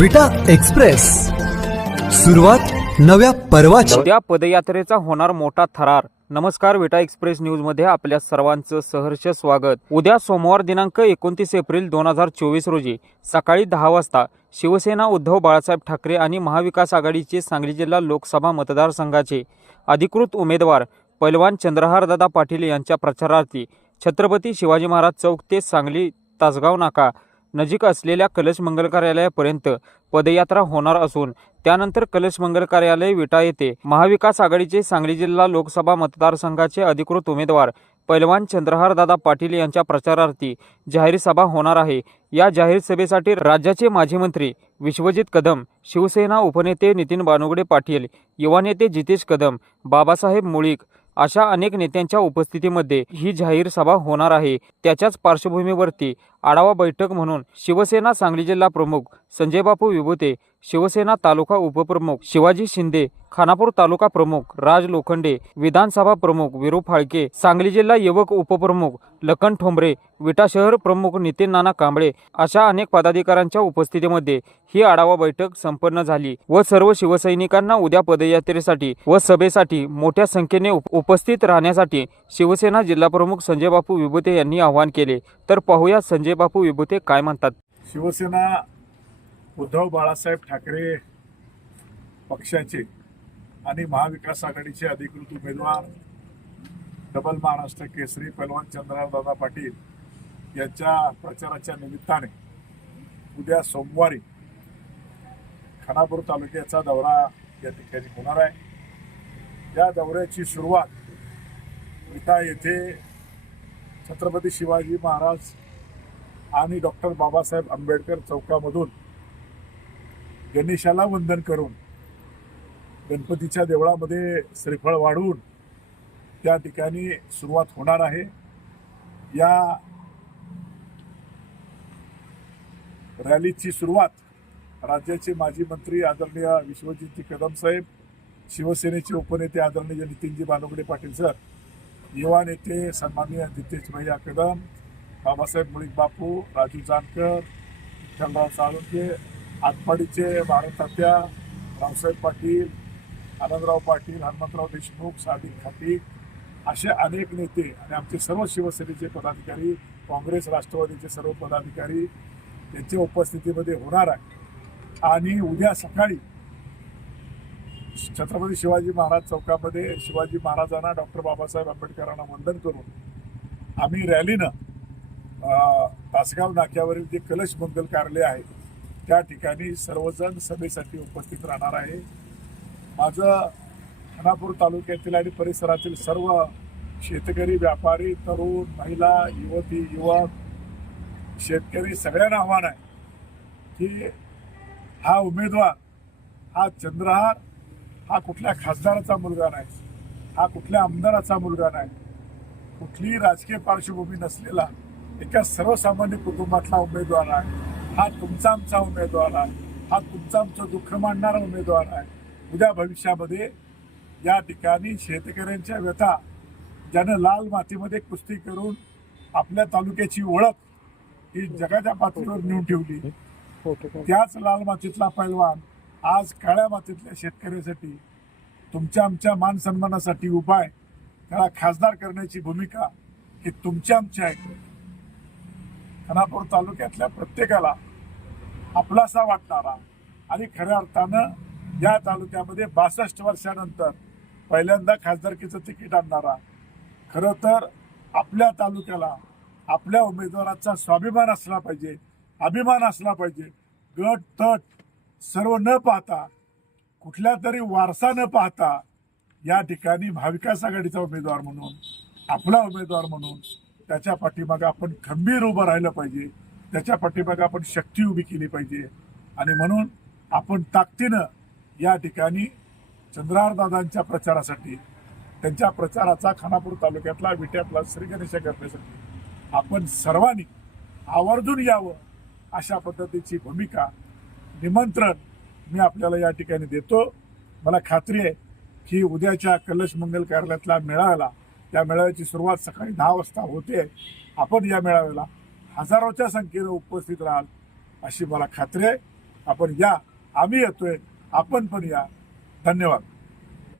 विटा एक्सप्रेस. सुरुवात नव्या पर्वाची. उद्या पदयात्रेचा होणार मोठा थरार. नमस्कार विटा एक्सप्रेस न्यूजमध्ये आपल्या सर्वांचं सहर्ष स्वागत. उद्या सोमवार दिनांक एकोणतीस एप्रिल दोन हजार चोवीस रोजी सकाळी दहा वाजता शिवसेना उद्धव बाळासाहेब ठाकरे आणि महाविकास आघाडीचे सांगली जिल्हा लोकसभा मतदारसंघाचे अधिकृत उमेदवार पैलवान चंद्रहारदादा पाटील यांच्या प्रचारार्थी छत्रपती शिवाजी महाराज चौक ते सांगली तासगाव नाका नजीक असलेल्या कलश मंगल कार्यालयापर्यंत पदयात्रा होणार असून त्यानंतर कलश मंगल कार्यालय विटा येथे महाविकास आघाडीचे सांगली जिल्हा लोकसभा मतदारसंघाचे अधिकृत उमेदवार पैलवान चंद्रहार दादा पाटील यांच्या प्रचारार्थी जाहीर सभा होणार आहे. या जाहीर सभेसाठी राज्याचे माजी मंत्री विश्वजित कदम शिवसेना उपनेते नितीन बानुगडे पाटील युवा नेते जितेश कदम बाबासाहेब मुळीक अशा अनेक नेत्यांच्या उपस्थितीमध्ये ही जाहीर सभा होणार आहे. त्याच्याच पार्श्वभूमीवरती आढावा बैठक म्हणून शिवसेना सांगली जिल्हा प्रमुख संजय बापू विभूते शिवसेना तालुका उपप्रमुख शिवाजी शिंदे खानापूर तालुका प्रमुख राज लोखंडे विधानसभा प्रमुख विरू फाळके सांगली जिल्हा युवक उपप्रमुख लखन ठोंबरे विटा शहर प्रमुख नितीन नाना कांबळे अशा अनेक पदाधिकाऱ्यांच्या उपस्थितीमध्ये ही आढावा बैठक संपन्न झाली व सर्व शिवसैनिकांना उद्या पदयात्रेसाठी व सभेसाठी मोठ्या संख्येने उप- उपस्थित राहण्यासाठी शिवसेना जिल्हाप्रमुख संजय बापू विभूते यांनी आवाहन केले. तर पाहूया संजय बापू विभूते काय म्हणतात. शिवसेना उद्धव बाळासाहेब ठाकरे पक्षाचे आणि महाविकास आघाडीचे अधिकृत उमेदवार डबल महाराष्ट्र केसरी पहलवान चंद्रदादा पाटील यांच्या प्रचाराच्या निमित्ताने उद्या सोमवारी खानापूर तालुक्याचा दौरा या ठिकाणी होणार आहे. या दौऱ्याची सुरुवात विटा येथे छत्रपती शिवाजी महाराज आणि डॉक्टर बाबासाहेब आंबेडकर चौकामधून गणेशाला वंदन करून गणपतीच्या देवळामध्ये श्रीफळ वाढवून त्या ठिकाणी सुरुवात होणार आहे. या रॅलीची सुरुवात राज्याचे माजी मंत्री आदरणीय विश्वजितजी कदम साहेब शिवसेनेचे उपनेते आदरणीय नितीनजी भानुगडे पाटील सर युवा नेते सन्माननीय जितेश भैया कदम बाबासाहेब मुळीक बापू राजू जानकर विठ्ठलराव साळुंके आटपाडीचे भारतात्या रावसाहेब पाटील आनंदराव पाटील हनुमंतराव देशमुख सादिक खातिक असे अनेक नेते आणि आमचे सर्व शिवसेनेचे पदाधिकारी काँग्रेस राष्ट्रवादीचे सर्व पदाधिकारी यांच्या उपस्थितीमध्ये होणार आहे. आणि उद्या सकाळी छत्रपती शिवाजी महाराज चौकामध्ये शिवाजी महाराजांना डॉक्टर बाबासाहेब आंबेडकरांना वंदन करून आम्ही रॅलीनं तासगाव नाक्यावरील जे कलश मंगल कार्यालय आहे त्या ठिकाणी सर्वजण सभेसाठी उपस्थित राहणार आहे. माझं खानापूर तालुक्यातील आणि परिसरातील सर्व शेतकरी व्यापारी तरुण महिला युवती युवक शेतकरी सगळ्यांना आव्हान आहे की हा उमेदवार हा चंद्रहार हा कुठल्या खासदाराचा मुलगा नाही हा कुठल्या आमदाराचा मुलगा नाही कुठलीही राजकीय पार्श्वभूमी नसलेला एका सर्वसामान्य कुटुंबातला उमेदवार आहे. हा तुमचा आमचा उमेदवार आहे. हा तुमचा आमचं दुःख मांडणारा उमेदवार आहे. उद्या भविष्यामध्ये या ठिकाणी शेतकऱ्यांच्या व्यथा ज्यानं लाल मातीमध्ये कुस्ती करून आपल्या तालुक्याची ओळख ही जगाच्या पातळीवर नेऊन ठेवली. त्याच लाल मातीतला पैलवान आज काळ्या मातीतल्या शेतकऱ्यासाठी तुमच्या आमच्या मान सन्मानासाठी उपाय त्याला खासदार करण्याची भूमिका ही तुमच्या आमची आहे. खानापूर तालुक्यातल्या प्रत्येकाला आपलासा वाटणारा. आणि खऱ्या अर्थानं या तालुक्यामध्ये बासष्ट वर्षानंतर पहिल्यांदा खासदारकीचं तिकीट आणणारा खरं तर आपल्या तालुक्याला आपल्या उमेदवाराचा स्वाभिमान असला पाहिजे अभिमान असला पाहिजे गट तट सर्व न पाहता कुठल्या तरी वारसा न पाहता या ठिकाणी महाविकास आघाडीचा उमेदवार म्हणून आपला उमेदवार म्हणून त्याच्या पाठीमागं आपण खंबीर उभं राहिलं पाहिजे. त्याच्या पाठीमागं आपण शक्ती उभी केली पाहिजे. आणि म्हणून आपण ताकदीनं या ठिकाणी चंद्रारदादांच्या प्रचारासाठी त्यांच्या प्रचाराचा खानापूर तालुक्यातला विट्यातला श्रीगणेशा करण्यासाठी आपण सर्वांनी आवर्जून यावं अशा पद्धतीची भूमिका निमंत्रण मी आपल्याला या ठिकाणी देतो. मला खात्री आहे की उद्याच्या कलश मंगल कार्यालयातला मेळाव्याला त्या मेळाव्याची सुरुवात सकाळी दहा वाजता होते. आपण या मेळाव्याला हजारोच्या संख्येनं उपस्थित राहाल अशी मला खात्री आहे. आपण या. आम्ही येतोय. आपण पण या. धन्यवाद.